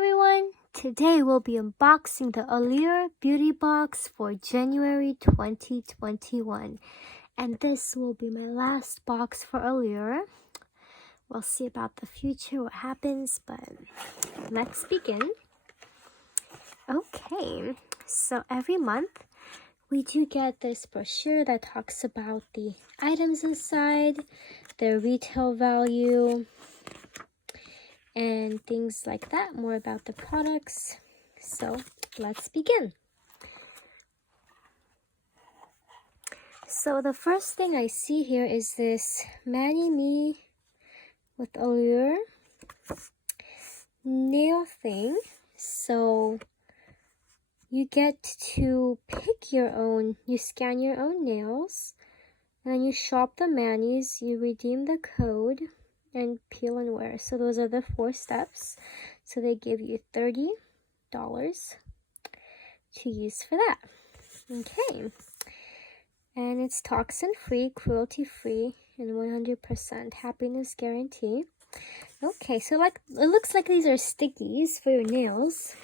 everyone! Today we'll be unboxing the Allure Beauty Box for January 2021. And this will be my last box for Allure. We'll see about the future, what happens, but let's begin. Okay, so every month we do get this brochure that talks about the items inside, their retail value, and things like that, more about the products. So let's begin. So the first thing I see here is this Mani Me with Allure nail thing. So you get to pick your own, you scan your own nails, and you shop the manis, you redeem the code, and peel and wear. So those are the 4 steps. So they give you $30 to use for that. Okay. And it's toxin free, cruelty free, and 100% happiness guarantee. Okay, so like it looks like these are stickies for your nails.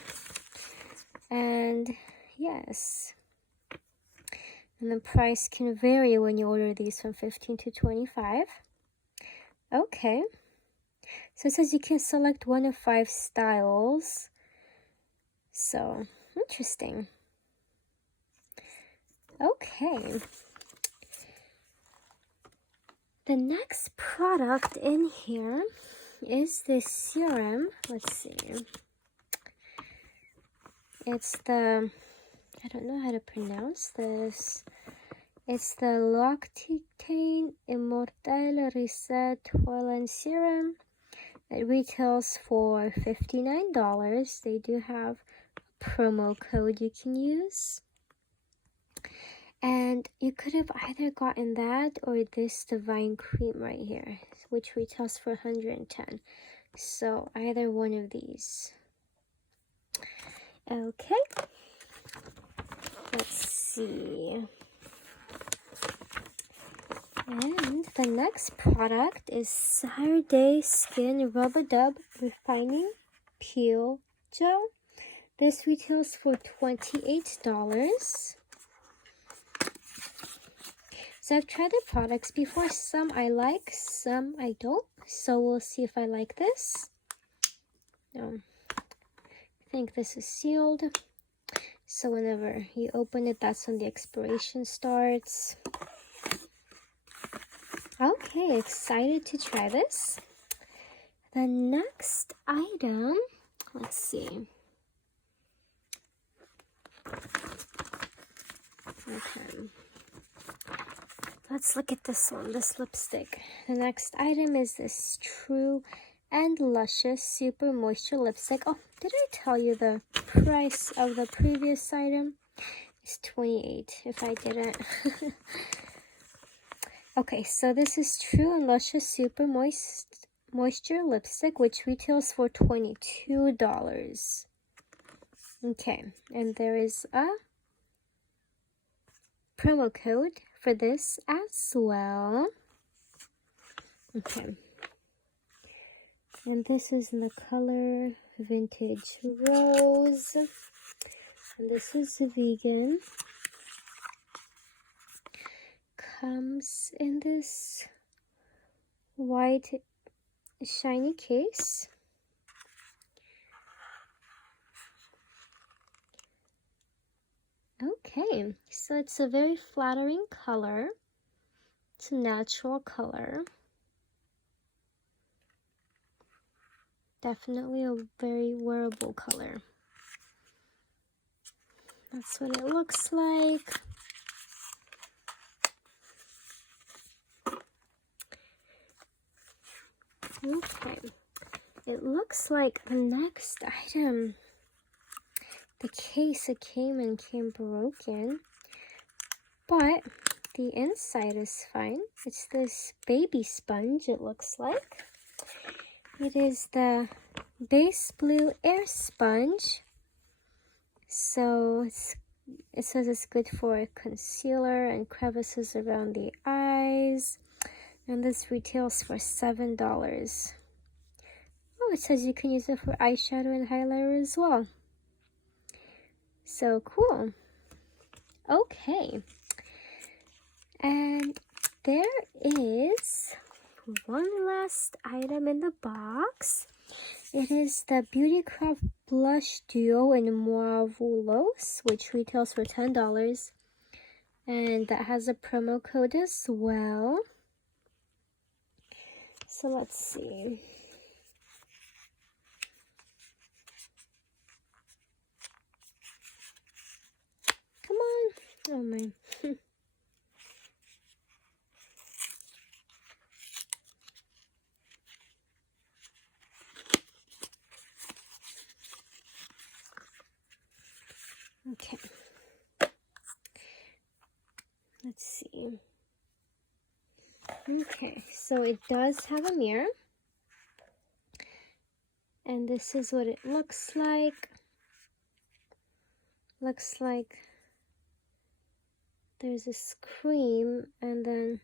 And yes. And the price can vary when you order these from $15 to $25. Okay, so it says you can select 1 of 5 styles. So, interesting. Okay. The next product in here is this serum. Let's see. It's the, I don't know how to pronounce this. It's the L'Occitane Immortelle Reset Oil and Serum. It retails for $59. They do have a promo code you can use. And you could have either gotten that or this Divine Cream right here, which retails for $110. So either one of these. Okay. Let's see. And the next product is Saturday Skin Rubber Dub Refining Peel Gel. This retails for $28. So I've tried the products before. Some I like, some I don't. So we'll see if I like this. I think this is sealed. So whenever you open it, that's when the expiration starts. Okay, excited to try this. The next item, let's see. Okay. Let's look at this one, this lipstick. The next item is this True and Luscious Super Moisture Lipstick. Oh, did I tell you the price of the previous item? It's $28, if I didn't. Okay, so this is True and Luscious Super Moisture Lipstick, which retails for $22. Okay, and there is a promo code for this as well. Okay. And this is in the color Vintage Rose. And this is vegan. Comes in this white shiny case. Okay, so it's a very flattering color. It's a natural color. Definitely a very wearable color. That's what it looks like. Okay, it looks like the next item, the case it came in came broken, but the inside is fine. It's this baby sponge, it looks like. It is the Base Blue Air Sponge. So it says it's good for concealer and crevices around the eyes. And this retails for $7. Oh, it says you can use it for eyeshadow and highlighter as well. So cool. Okay. And there is one last item in the box. It is the Beautycraft Blush Duo in Marvelous, which retails for $10. And that has a promo code as well. So let's see. Come on. Oh my. Okay. Let's see. Okay, so it does have a mirror. And this is what it looks like. Looks like there's this cream, and then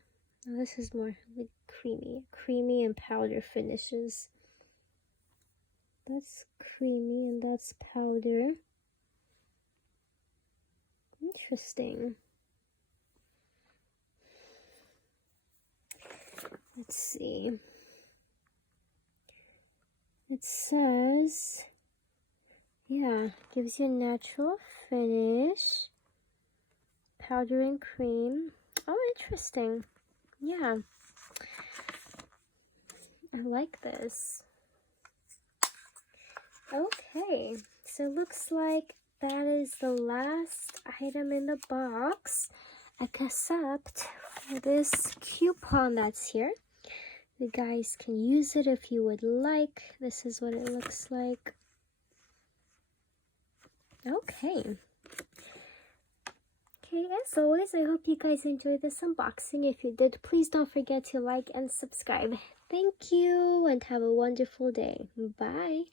oh, this is more like creamy and powder finishes. That's creamy and that's powder. Interesting. Let's see. It says, yeah, gives you a natural finish. Powder and cream. Oh, interesting. Yeah. I like this. Okay, so it looks like that is the last item in the box, except for this coupon that's here. You guys can use it if you would like. This is what it looks like. Okay. Okay, as always, I hope you guys enjoyed this unboxing. If you did, please don't forget to like and subscribe. Thank you, and have a wonderful day. Bye.